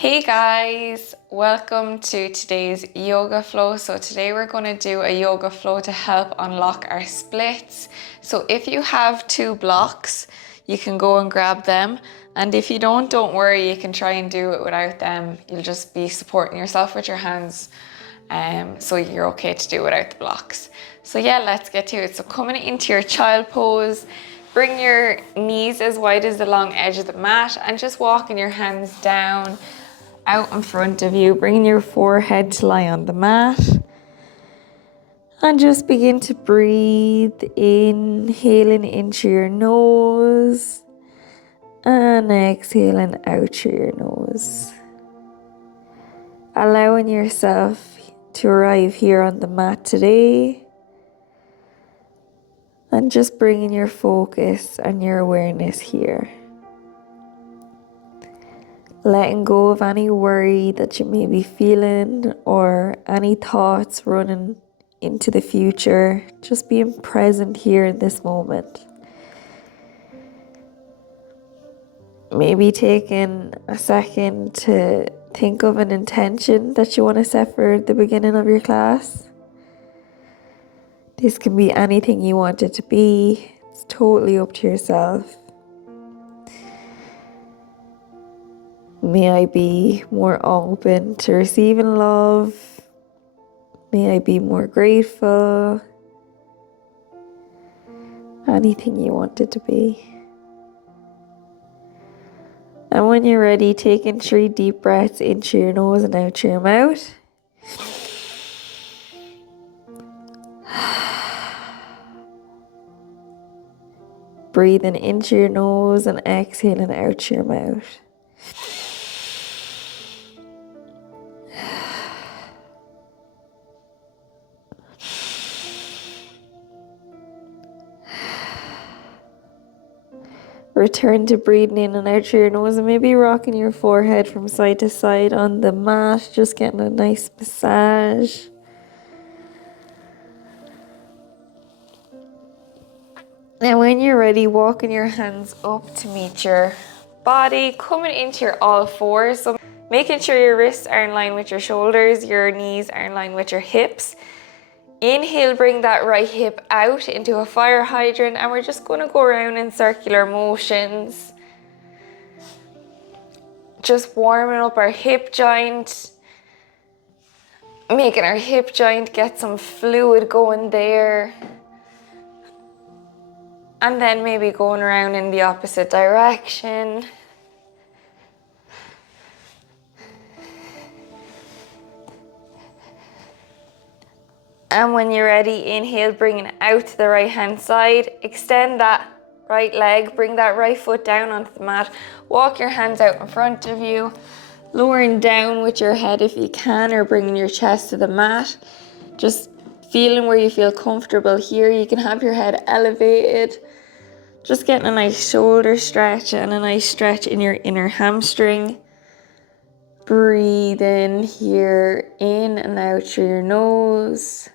Hey guys, welcome to today's yoga flow. So today we're going to do a yoga flow to help unlock our splits. So if you have two blocks, you can go and grab them. And if you don't worry, you can try and do it without them. You'll just be supporting yourself with your hands. So you're okay to do it without the blocks. So yeah, let's get to it. So coming into your child pose, bring your knees as wide as the long edge of the mat and just walking your hands down out in front of you, bringing your forehead to lie on the mat. And just begin to breathe, inhaling into your nose and exhaling out through your nose. Allowing yourself to arrive here on the mat today and just bringing your focus and your awareness here. Letting go of any worry that you may be feeling or any thoughts running into the future. Just being present here in this moment. Maybe taking a second to think of an intention that you want to set for the beginning of your class. This can be anything you want it to be. It's totally up to yourself. May I be more open to receiving love? May I be more grateful? Anything you want it to be. And when you're ready, taking 3 deep breaths in through your nose and out through your mouth. Breathing in through your nose and exhaling out through your mouth. Return to breathing in and out through your nose and maybe rocking your forehead from side to side on the mat, just getting a nice massage. Now when you're ready, walking your hands up to meet your body, coming into your all fours. So making sure your wrists are in line with your shoulders, your knees are in line with your hips. Inhale, bring that right hip out into a fire hydrant, and we're just going to go around in circular motions. Just warming up our hip joint, making our hip joint get some fluid going there. And then maybe going around in the opposite direction. And when you're ready, inhale, bring it out to the right hand side. Extend that right leg, bring that right foot down onto the mat. Walk your hands out in front of you. Lowering down with your head if you can, or bringing your chest to the mat. Just feeling where you feel comfortable here. You can have your head elevated. Just getting a nice shoulder stretch and a nice stretch in your inner hamstring. Breathe in here, in and out through your nose.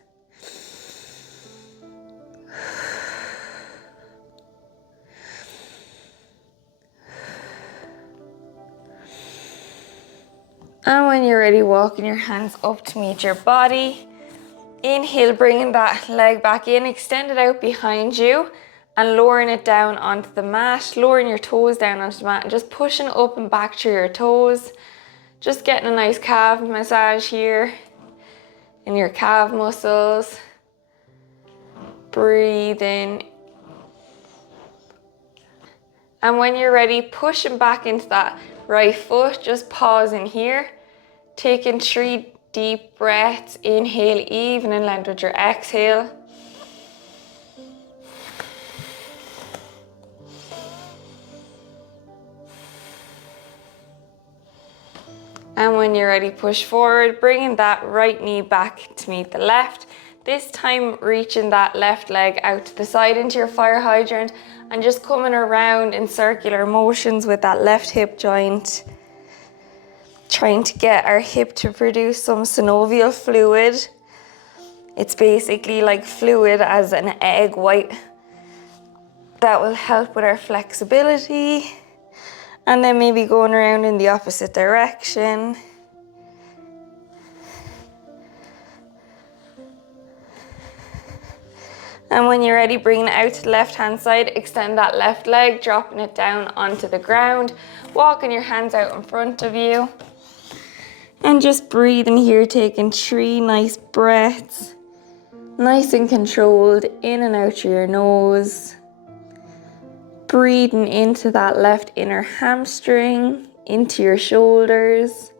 And when you're ready, walking your hands up to meet your body. Inhale, bringing that leg back in, extend it out behind you and lowering it down onto the mat, lowering your toes down onto the mat and just pushing up and back through your toes. Just getting a nice calf massage here in your calf muscles. Breathe in. And when you're ready, pushing back into that right foot, just pausing here. Taking 3 deep breaths. Inhale, even and length with your exhale. And when you're ready, push forward, bringing that right knee back to meet the left. This time, reaching that left leg out to the side into your fire hydrant and just coming around in circular motions with that left hip joint. Trying to get our hip to produce some synovial fluid. It's basically like fluid as an egg white. That will help with our flexibility. And then maybe going around in the opposite direction. And when you're ready, bring it out to the left-hand side, extend that left leg, dropping it down onto the ground, walking your hands out in front of you. And just breathing here, taking 3 nice breaths, nice and controlled, in and out through your nose. Breathing into that left inner hamstring, into your shoulders.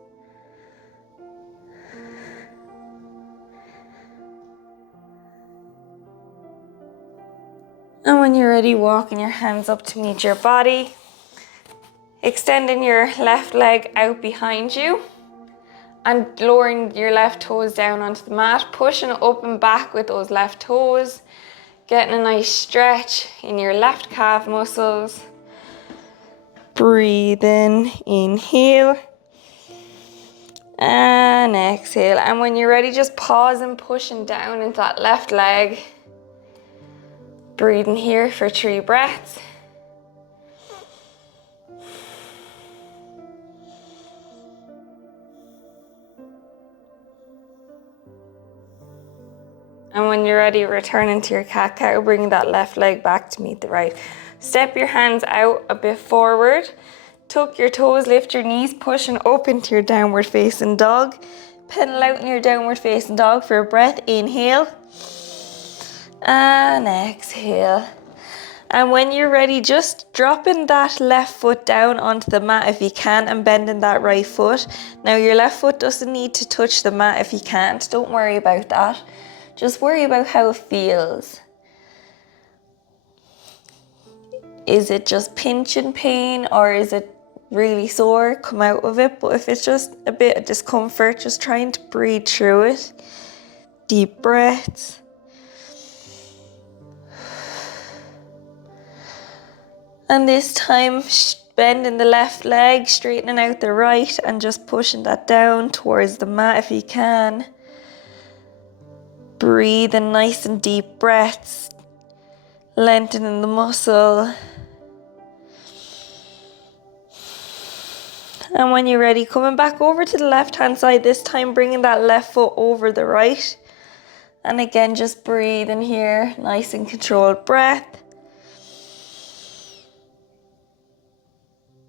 And when you're ready, walking your hands up to meet your body. Extending your left leg out behind you. And lowering your left toes down onto the mat. Pushing up and back with those left toes. Getting a nice stretch in your left calf muscles. Breathe in, inhale. And exhale. And when you're ready, just pause and pushing down into that left leg. Breathing here for 3 breaths. And when you're ready, return into your cat-cow, bringing that left leg back to meet the right. Step your hands out a bit forward. Tuck your toes, lift your knees, pushing up into your downward facing dog. Pedal out in your downward facing dog for a breath. Inhale. And exhale. And when you're ready, just dropping that left foot down onto the mat if you can and bending that right foot. Now your left foot doesn't need to touch the mat if you can't. Don't worry about that. Just worry about how it feels. Is it just pinching pain or is it really sore? Come out of it. But if it's just a bit of discomfort, just trying to breathe through it. Deep breaths. And this time, bending the left leg, straightening out the right and just pushing that down towards the mat if you can. Breathing nice and deep breaths, lengthening the muscle. And when you're ready, coming back over to the left-hand side, this time bringing that left foot over the right. And again, just breathing here, nice and controlled breath.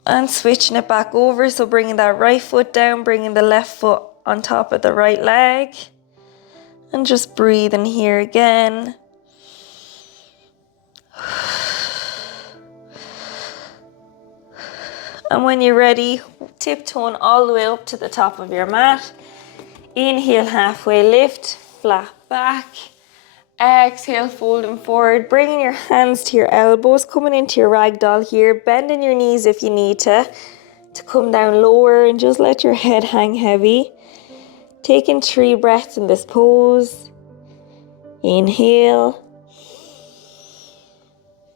And switching it back over, so bringing that right foot down, bringing the left foot on top of the right leg. And just breathing here again. And when you're ready, tiptoeing all the way up to the top of your mat. Inhale, halfway lift, flat back. Exhale, folding forward, bringing your hands to your elbows, coming into your ragdoll here, bending your knees if you need to come down lower and just let your head hang heavy. Taking 3 breaths in this pose. Inhale.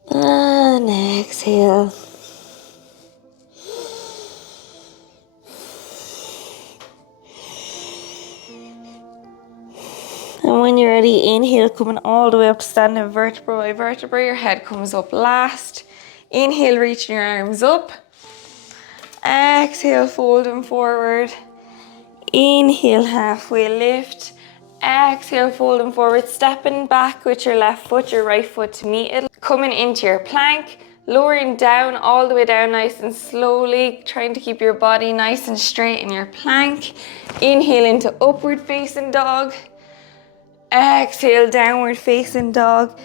And exhale. And when you're ready, inhale, coming all the way up to standing vertebra by vertebra. Your head comes up last. Inhale, reaching your arms up. Exhale, folding forward. Inhale, halfway lift. Exhale, folding forward. Stepping back with your left foot, your right foot to meet it. Coming into your plank. Lowering down, all the way down nice and slowly. Trying to keep your body nice and straight in your plank. Inhale into upward facing dog. Exhale, downward facing dog.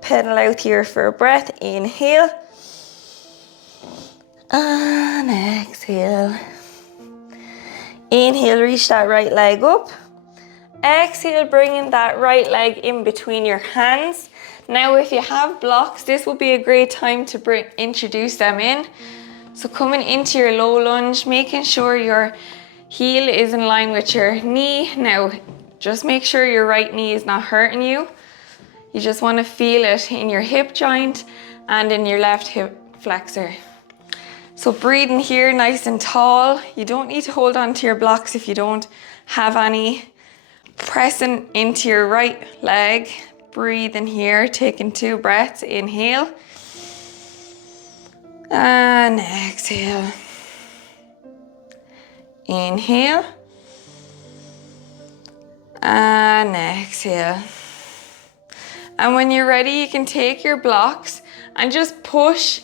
Pedal out here for a breath. Inhale. And exhale. Inhale, reach that right leg up. Exhale, bringing that right leg in between your hands. Now, if you have blocks, this will be a great time to introduce them in. So coming into your low lunge, making sure your heel is in line with your knee. Now, just make sure your right knee is not hurting you. You just want to feel it in your hip joint and in your left hip flexor. So breathing here nice and tall. You don't need to hold on to your blocks if you don't have any. Pressing into your right leg. Breathing here, taking 2 breaths. Inhale. And exhale. Inhale. And exhale. And when you're ready, you can take your blocks and just push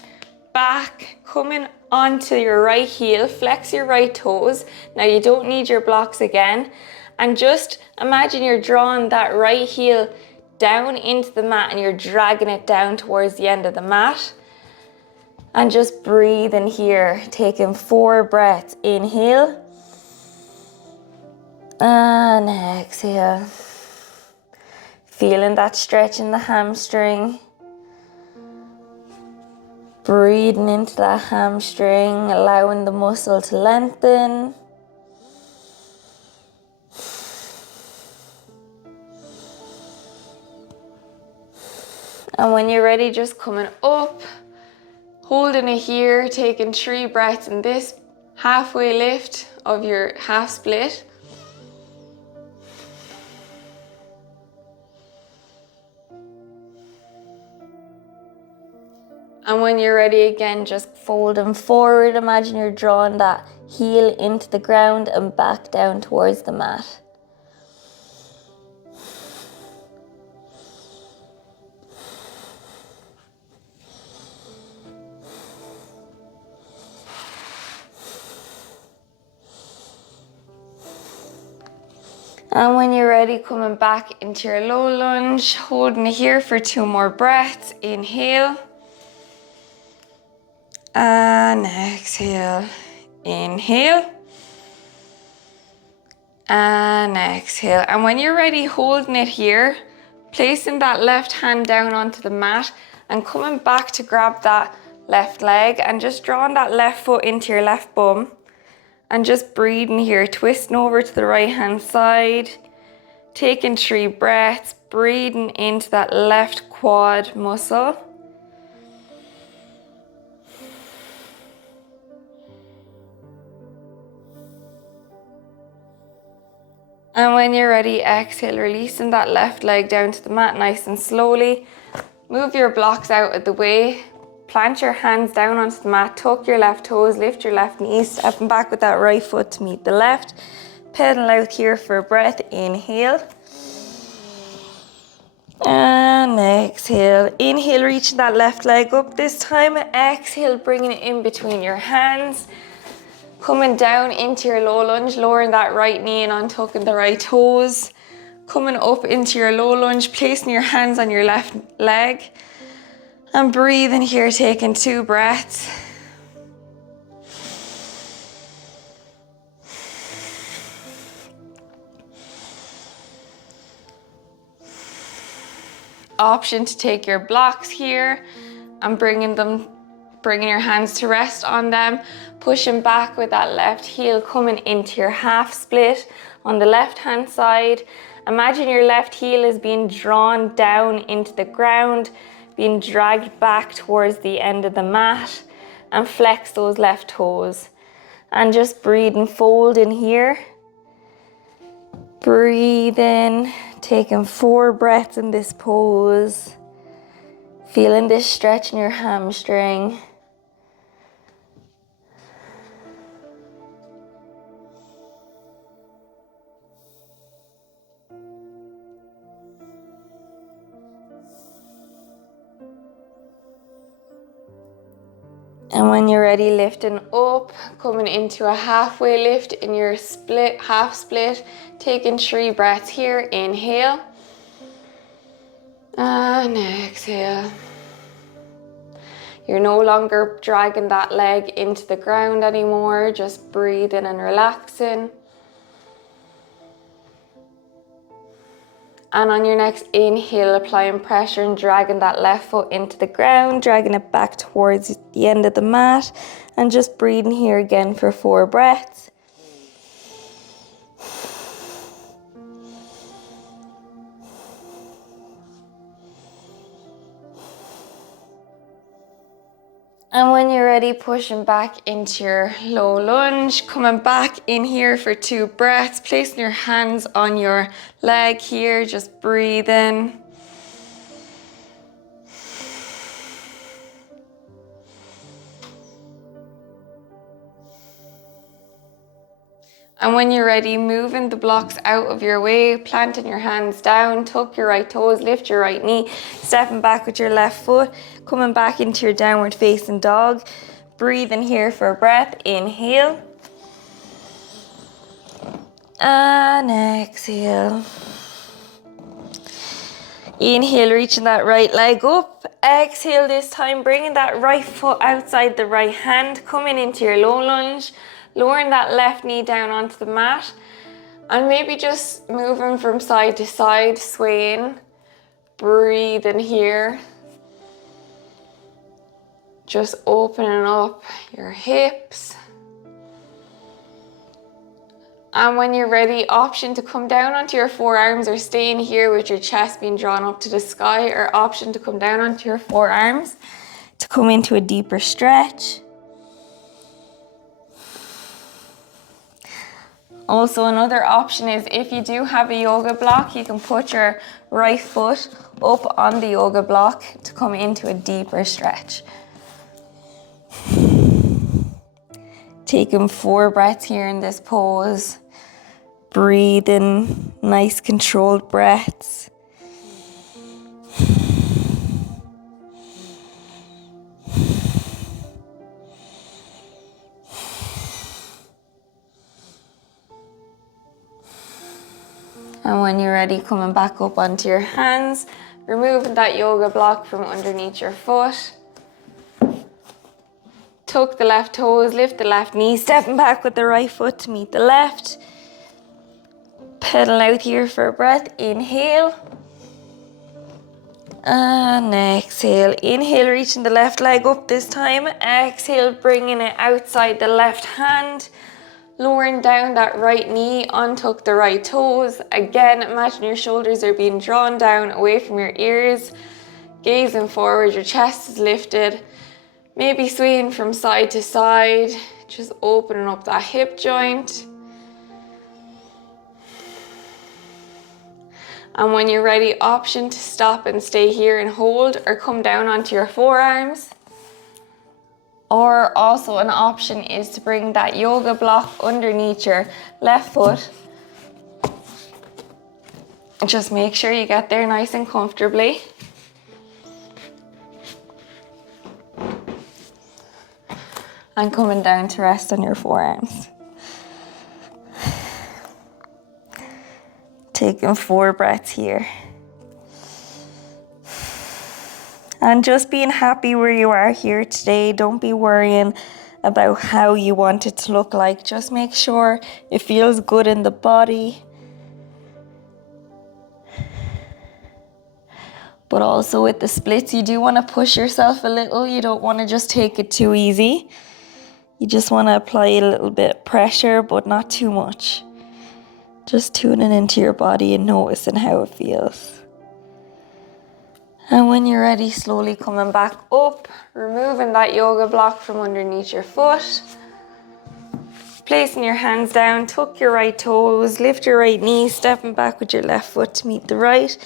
back, coming onto your right heel, flex your right toes. Now you don't need your blocks again. And just imagine you're drawing that right heel down into the mat and you're dragging it down towards the end of the mat. And just breathe in here, taking 4 breaths. Inhale. And exhale. Feeling that stretch in the hamstring. Breathing into that hamstring, allowing the muscle to lengthen. And when you're ready, just coming up, holding it here, taking 3 breaths in this halfway lift of your half split. And when you're ready again, just folding forward. Imagine you're drawing that heel into the ground and back down towards the mat. And when you're ready, coming back into your low lunge, holding it here for 2 more breaths. Inhale. And exhale. Inhale. And exhale. And when you're ready, holding it here, placing that left hand down onto the mat and coming back to grab that left leg and just drawing that left foot into your left bum and just breathing here, twisting over to the right hand side, taking 3 breaths, breathing into that left quad muscle. And when you're ready, exhale, releasing that left leg down to the mat nice and slowly. Move your blocks out of the way. Plant your hands down onto the mat, tuck your left toes, lift your left knees, stepping back with that right foot to meet the left. Pedal out here for a breath. Inhale. And exhale. Inhale, reaching that left leg up this time. Exhale, bringing it in between your hands. Coming down into your low lunge, lowering that right knee and untucking the right toes. Coming up into your low lunge, placing your hands on your left leg. And breathing here, taking 2 breaths. Option to take your blocks here and bringing your hands to rest on them, pushing back with that left heel, coming into your half split on the left hand side. Imagine your left heel is being drawn down into the ground, being dragged back towards the end of the mat, and flex those left toes. And just breathe and fold in here. Breathe in, taking 4 breaths in this pose. Feeling this stretch in your hamstring. And when you're ready, lifting up, coming into a halfway lift in your split, half split, taking 3 breaths here. Inhale. And exhale. You're no longer dragging that leg into the ground anymore, just breathing and relaxing. And on your next inhale, applying pressure and dragging that left foot into the ground, dragging it back towards the end of the mat, and just breathing here again for 4 breaths. And when you're ready, pushing back into your low lunge, coming back in here for 2 breaths, placing your hands on your leg here, just breathe in. And when you're ready, moving the blocks out of your way, planting your hands down, tuck your right toes, lift your right knee, stepping back with your left foot, coming back into your downward facing dog. Breathe in here for a breath. Inhale. And exhale. Inhale, reaching that right leg up. Exhale this time, bringing that right foot outside the right hand, coming into your low lunge, lowering that left knee down onto the mat, and maybe just moving from side to side, swaying. Breathe in here. Just opening up your hips. And when you're ready, option to come down onto your forearms or staying here with your chest being drawn up to the sky, or option to come down onto your forearms to come into a deeper stretch. Also, another option is if you do have a yoga block, you can put your right foot up on the yoga block to come into a deeper stretch. Taking 4 breaths here in this pose. Breathe in nice controlled breaths. And when you're ready, coming back up onto your hands, removing that yoga block from underneath your foot. Tuck the left toes, lift the left knee, stepping back with the right foot to meet the left. Pedal out here for a breath. Inhale. And exhale. Inhale, reaching the left leg up this time. Exhale, bringing it outside the left hand. Lowering down that right knee, untuck the right toes. Again, imagine your shoulders are being drawn down away from your ears. Gazing forward, your chest is lifted. Maybe swaying from side to side. Just opening up that hip joint. And when you're ready, option to stop and stay here and hold, or come down onto your forearms. Or also an option is to bring that yoga block underneath your left foot. Just make sure you get there nice and comfortably. And coming down to rest on your forearms. Taking 4 breaths here. And just being happy where you are here today. Don't be worrying about how you want it to look like. Just make sure it feels good in the body. But also with the splits, you do want to push yourself a little. You don't want to just take it too easy. You just want to apply a little bit of pressure, but not too much. Just tuning into your body and noticing how it feels. And when you're ready, slowly coming back up, removing that yoga block from underneath your foot. Placing your hands down, tuck your right toes, lift your right knee, stepping back with your left foot to meet the right.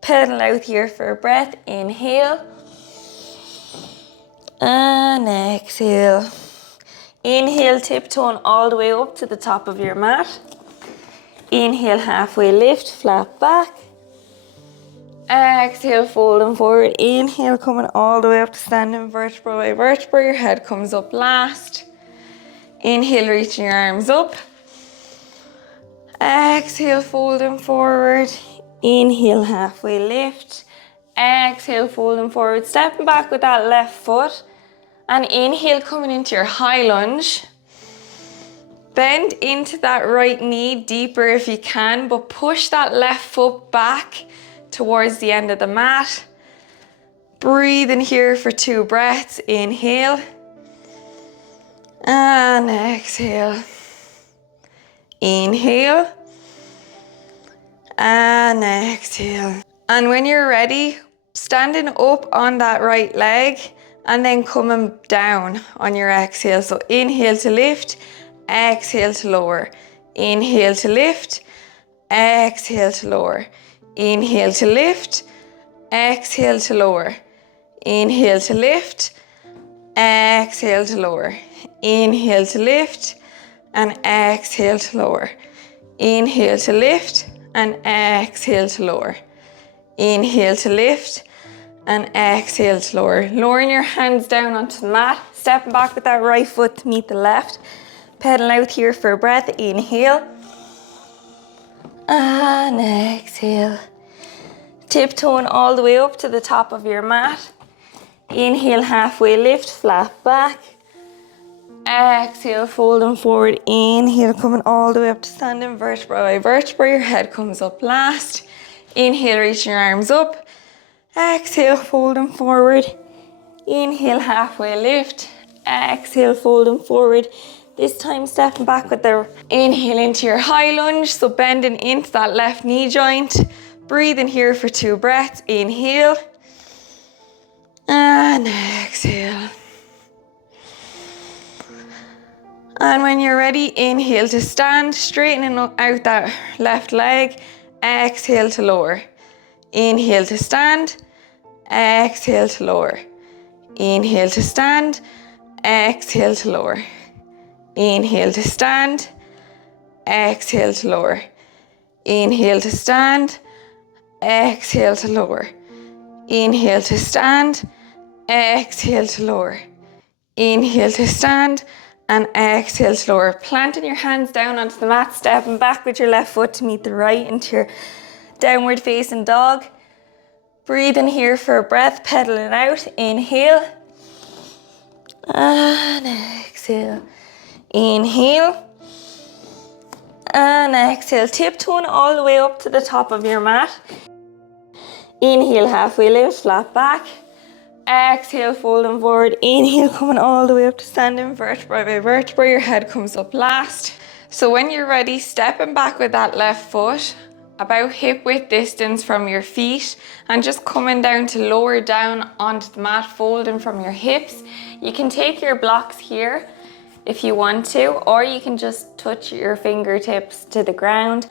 Pedal out here for a breath. Inhale. And exhale. Inhale, tiptoeing all the way up to the top of your mat. Inhale, halfway lift, flat back. Exhale, folding forward. Inhale, coming all the way up to standing vertebra by vertebra. Your head comes up last. Inhale, reaching your arms up. Exhale, folding forward. Inhale, halfway lift. Exhale, folding forward. Stepping back with that left foot. And inhale, coming into your high lunge. Bend into that right knee deeper if you can, but push that left foot back towards the end of the mat. Breathe in here for 2 breaths. Inhale. And exhale. Inhale. And exhale. And when you're ready, standing up on that right leg and then coming down on your exhale. So inhale to lift, exhale to lower. Inhale to lift, exhale to lower. Inhale to lift, exhale to lower. Inhale to lift, exhale to lower. Inhale to lift, and exhale to lower. Inhale to lift and exhale to lower. Inhale to lift and exhale to lower. Lowering your hands down onto the mat, stepping back with that right foot to meet the left. Pedal out here for a breath. Inhale and exhale. Tiptoeing all the way up to the top of your mat. Inhale, halfway lift, flat back. Exhale, folding forward. Inhale, coming all the way up to standing vertebra by vertebra. Your head comes up last. Inhale, reaching your arms up. Exhale, folding forward. Inhale, halfway lift. Exhale, folding forward. This time stepping back with the inhale into your high lunge. So bending into that left knee joint. Breathing here for 2 breaths. Inhale. And exhale. And when you're ready, inhale to stand, straightening out that left leg. Exhale to lower. Inhale to stand. Exhale to lower. Inhale to stand. Exhale to lower. Inhale to stand. Exhale to lower. Inhale to stand. Exhale to lower. Inhale to stand. Exhale to lower. Inhale to stand and exhale to lower. Planting your hands down onto the mat, stepping back with your left foot to meet the right into your downward facing dog. Breathing here for a breath, pedaling out. Inhale and exhale. Inhale and exhale. Tiptoeing all the way up to the top of your mat. Inhale, halfway lift, flat back. Exhale, folding forward. Inhale, coming all the way up to standing vertebra by vertebra. Your head comes up last. So when you're ready, stepping back with that left foot, about hip width distance from your feet, and just coming down to lower down onto the mat, folding from your hips. You can take your blocks here if you want to, or you can just touch your fingertips to the ground,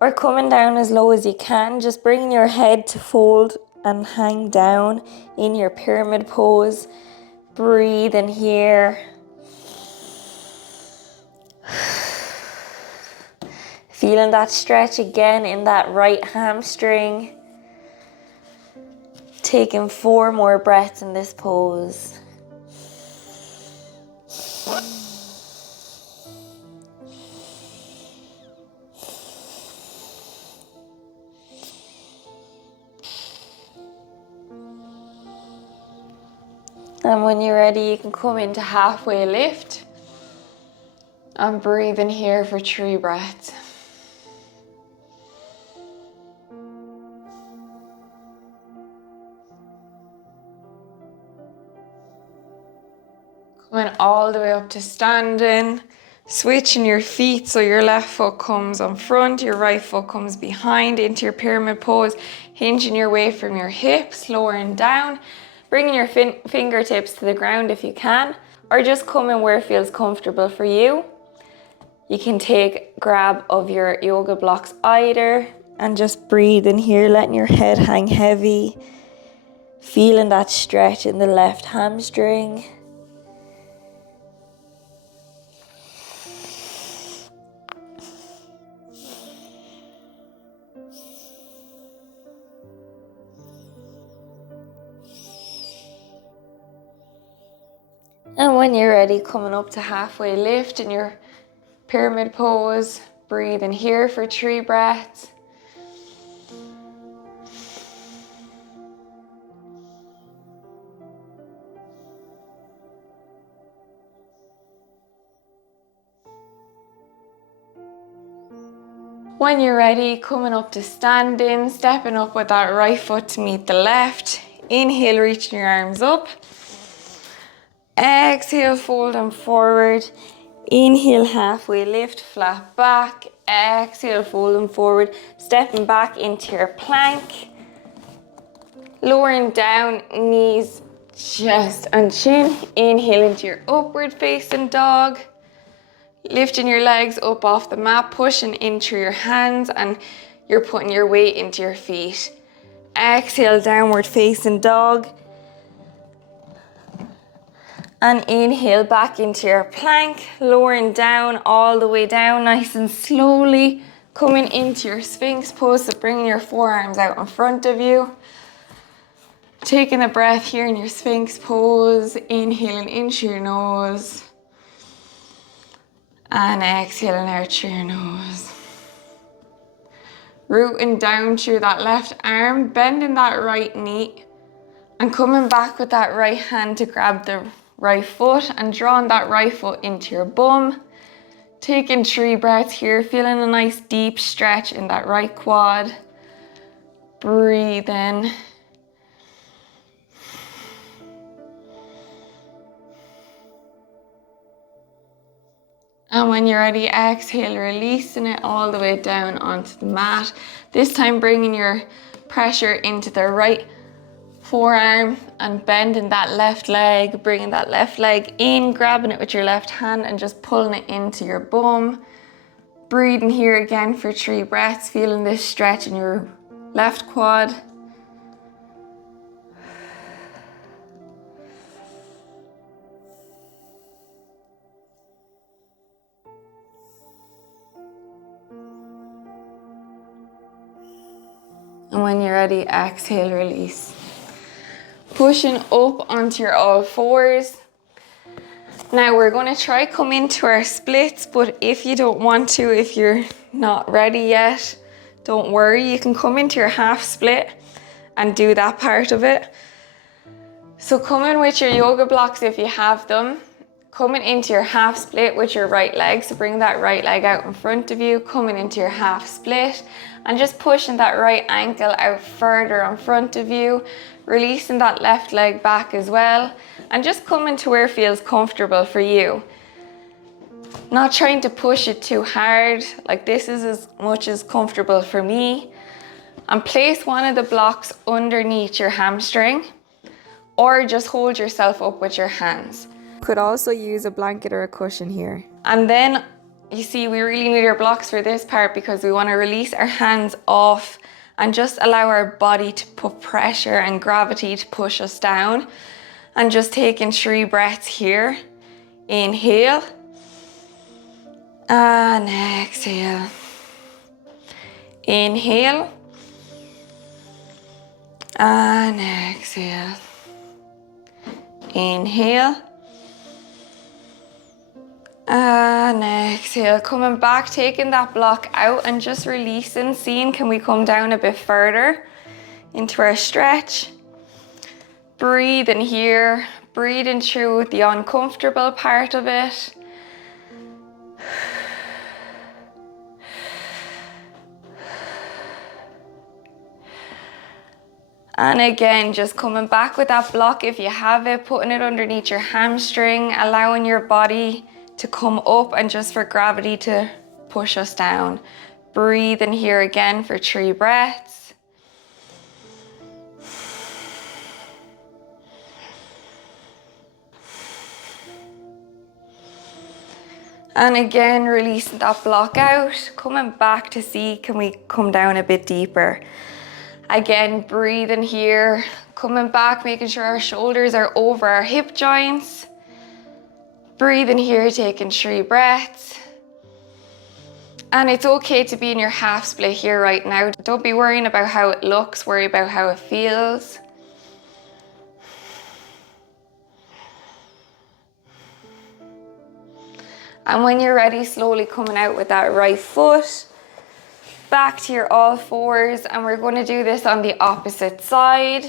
or coming down as low as you can, just bringing your head to fold and hang down in your pyramid pose. Breathe in here. Feeling that stretch again in that right hamstring. Taking 4 more breaths in this pose. And when you're ready, you can come into halfway lift and breathe in here for 3 breaths. Coming all the way up to standing, switching your feet so your left foot comes on front, your right foot comes behind into your pyramid pose, hinging your weight from your hips, lowering down. Bringing your fingertips to the ground if you can, or just come in where it feels comfortable for you. You can take grab of your yoga blocks either and just breathe in here, letting your head hang heavy, feeling that stretch in the left hamstring. And when you're ready, coming up to halfway lift in your pyramid pose, breathe in here for 3 breaths. When you're ready, coming up to standing, stepping up with that right foot to meet the left. Inhale, reaching your arms up. Exhale, folding forward. Inhale, halfway lift, flat back. Exhale, folding forward. Stepping back into your plank. Lowering down, knees, chest and chin. Inhale into your upward facing dog. Lifting your legs up off the mat, pushing in through your hands, and you're putting your weight into your feet. Exhale, downward facing dog. And inhale back into your plank, lowering down all the way down, nice and slowly, coming into your Sphinx pose, so bringing your forearms out in front of you. Taking a breath here in your Sphinx pose, inhaling in through your nose, and exhaling out through your nose. Rooting down through that left arm, bending that right knee, and coming back with that right hand to grab the right foot and drawing that right foot into your bum. Taking 3 breaths here, feeling a nice deep stretch in that right quad. Breathe in. And when you're ready, exhale, releasing it all the way down onto the mat. This time bringing your pressure into the right forearm and bending that left leg, bringing that left leg in, grabbing it with your left hand and just pulling it into your bum. Breathing here again for 3 breaths, feeling this stretch in your left quad. And when you're ready, exhale, release. Pushing up onto your all fours. Now we're going to try come into our splits, but if you don't want to, if you're not ready yet, don't worry, you can come into your half split and do that part of it. So come in with your yoga blocks if you have them. Coming into your half split with your right leg, so bring that right leg out in front of you, coming into your half split and just pushing that right ankle out further in front of you, releasing that left leg back as well, and just coming to where it feels comfortable for you. Not trying to push it too hard, like this is as much as comfortable for me. And place one of the blocks underneath your hamstring, or just hold yourself up with your hands. Could also use a blanket or a cushion here. And then you see we really need our blocks for this part because we want to release our hands off and just allow our body to put pressure and gravity to push us down. And just taking 3 breaths here. Inhale and exhale. Inhale and exhale. Inhale and exhale. Coming back, taking that block out and just releasing, seeing can we come down a bit further into our stretch. Breathing here, breathing through the uncomfortable part of it. And again, just coming back with that block if you have it, putting it underneath your hamstring, allowing your body to come up and just for gravity to push us down. Breathe in here again for 3 breaths. And again, releasing that block out, coming back to see can we come down a bit deeper. Again, breathing here, coming back, making sure our shoulders are over our hip joints. Breathing here, taking 3 breaths. And it's okay to be in your half split here right now. Don't be worrying about how it looks, worry about how it feels. And when you're ready, slowly coming out with that right foot. Back to your all fours, and we're going to do this on the opposite side.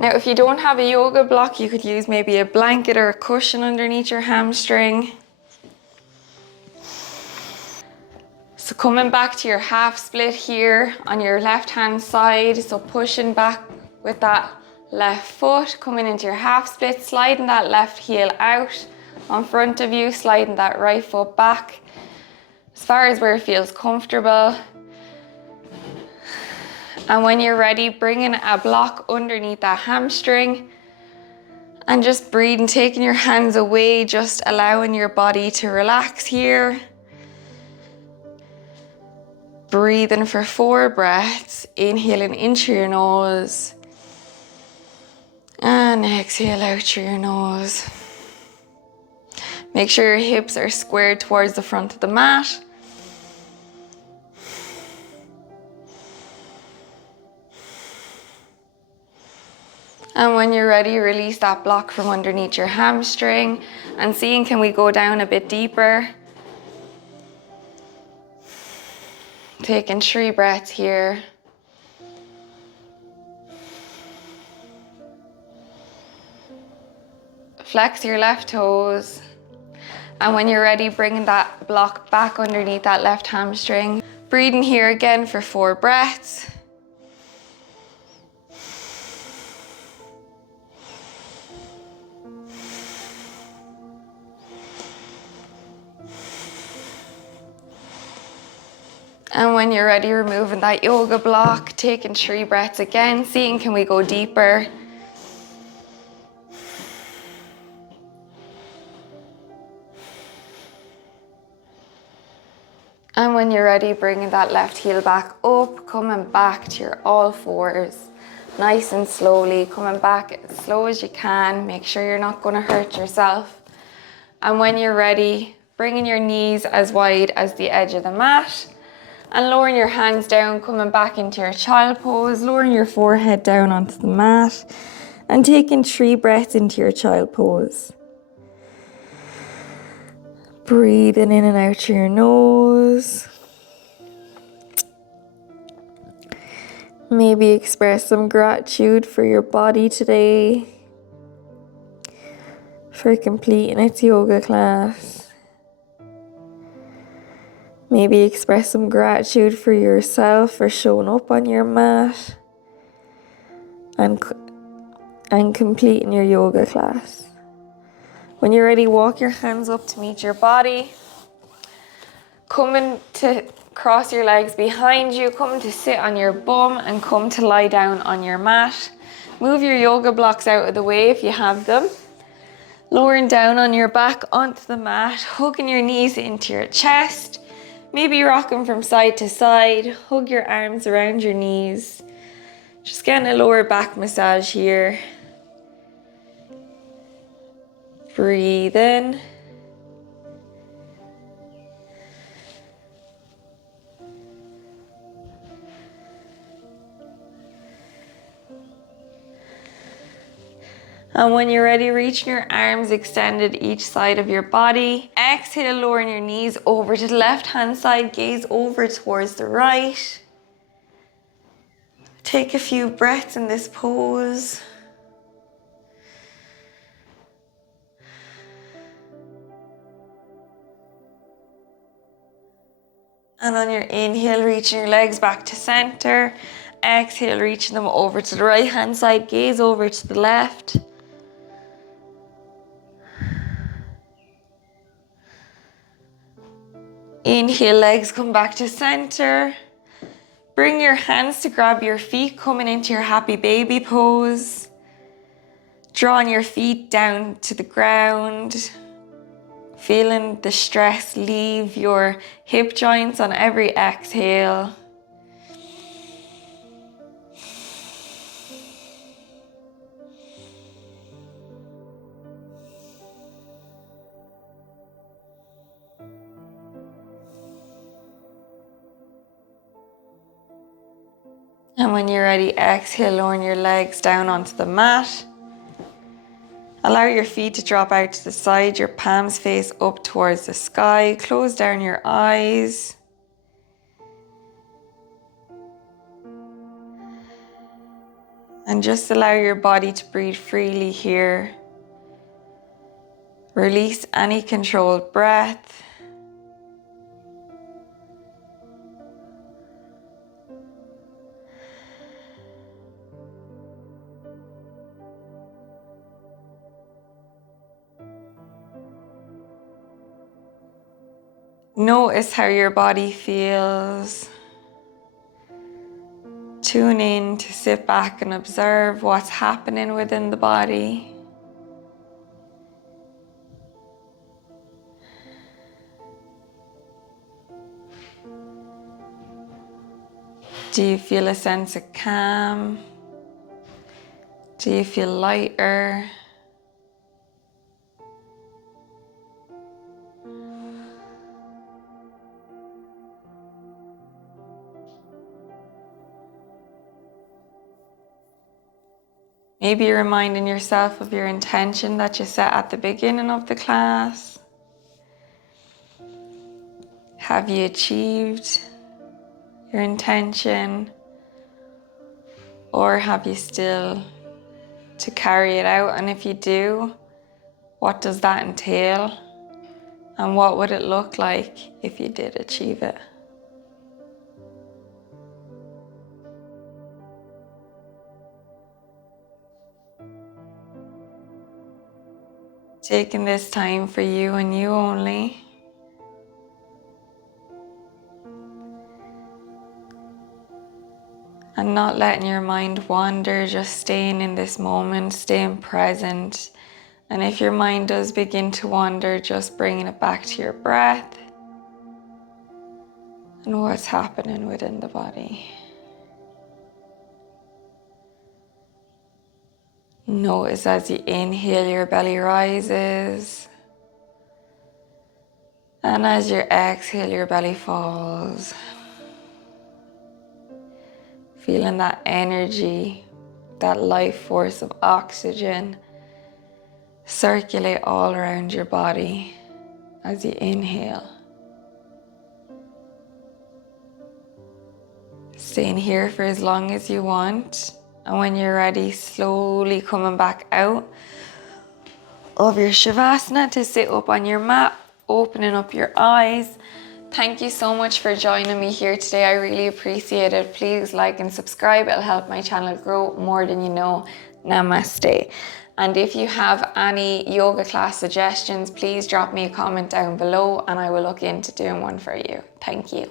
Now, if you don't have a yoga block, you could use maybe a blanket or a cushion underneath your hamstring. So coming back to your half split here on your left hand side, so pushing back with that left foot, coming into your half split, sliding that left heel out in front of you, sliding that right foot back as far as where it feels comfortable. And when you're ready, bringing a block underneath that hamstring and just breathing, taking your hands away, just allowing your body to relax here. Breathing for 4 breaths, inhaling in through your nose and And exhale out through your nose. Make sure your hips are squared towards the front of the mat. And when you're ready, release that block from underneath your hamstring and seeing, can we go down a bit deeper? Taking 3 breaths here. Flex your left toes. And when you're ready, bring that block back underneath that left hamstring. Breathing here again for 4 breaths. And when you're ready, removing that yoga block, taking 3 breaths again, seeing, can we go deeper? And when you're ready, bringing that left heel back up, coming back to your all fours, nice and slowly, coming back as slow as you can. Make sure you're not going to hurt yourself. And when you're ready, bringing your knees as wide as the edge of the mat and lowering your hands down, coming back into your child pose, lowering your forehead down onto the mat and taking 3 breaths into your child pose. Breathing in and out through your nose. Maybe express some gratitude for your body today, for completing its yoga class. Maybe express some gratitude for yourself for showing up on your mat and completing your yoga class. When you're ready, walk your hands up to meet your body. Coming to cross your legs behind you, coming to sit on your bum and come to lie down on your mat. Move your yoga blocks out of the way if you have them. Lowering down on your back onto the mat, hugging your knees into your chest. Maybe rocking from side to side. Hug your arms around your knees. Just getting a lower back massage here. Breathe in. And when you're ready, reaching your arms extended each side of your body. Exhale, lowering your knees over to the left hand side, gaze over towards the right. Take a few breaths in this pose. And on your inhale, reaching your legs back to center. Exhale, reaching them over to the right hand side, gaze over to the left. Inhale, legs come back to center. Bring your hands to grab your feet, coming into your happy baby pose. Drawing your feet down to the ground. Feeling the stress leave your hip joints on every exhale. And when you're ready, exhale, lowering your legs down onto the mat. Allow your feet to drop out to the side, your palms face up towards the sky. Close down your eyes. And just allow your body to breathe freely here. Release any controlled breath. Notice how your body feels. Tune in to sit back and observe what's happening within the body. Do you feel a sense of calm? Do you feel lighter? Maybe you're reminding yourself of your intention that you set at the beginning of the class. Have you achieved your intention? Or have you still to carry it out? And if you do, what does that entail? And what would it look like if you did achieve it? Taking this time for you and you only. And not letting your mind wander, just staying in this moment, staying present. And if your mind does begin to wander, just bringing it back to your breath and what's happening within the body. Notice as you inhale, your belly rises. And as you exhale, your belly falls. Feeling that energy, that life force of oxygen circulate all around your body as you inhale. Staying here for as long as you want. And when you're ready, slowly coming back out of your Shavasana to sit up on your mat, opening up your eyes. Thank you so much for joining me here today. I really appreciate it. Please like and subscribe. It'll help my channel grow more than you know. Namaste. And if you have any yoga class suggestions, please drop me a comment down below and I will look into doing one for you. Thank you.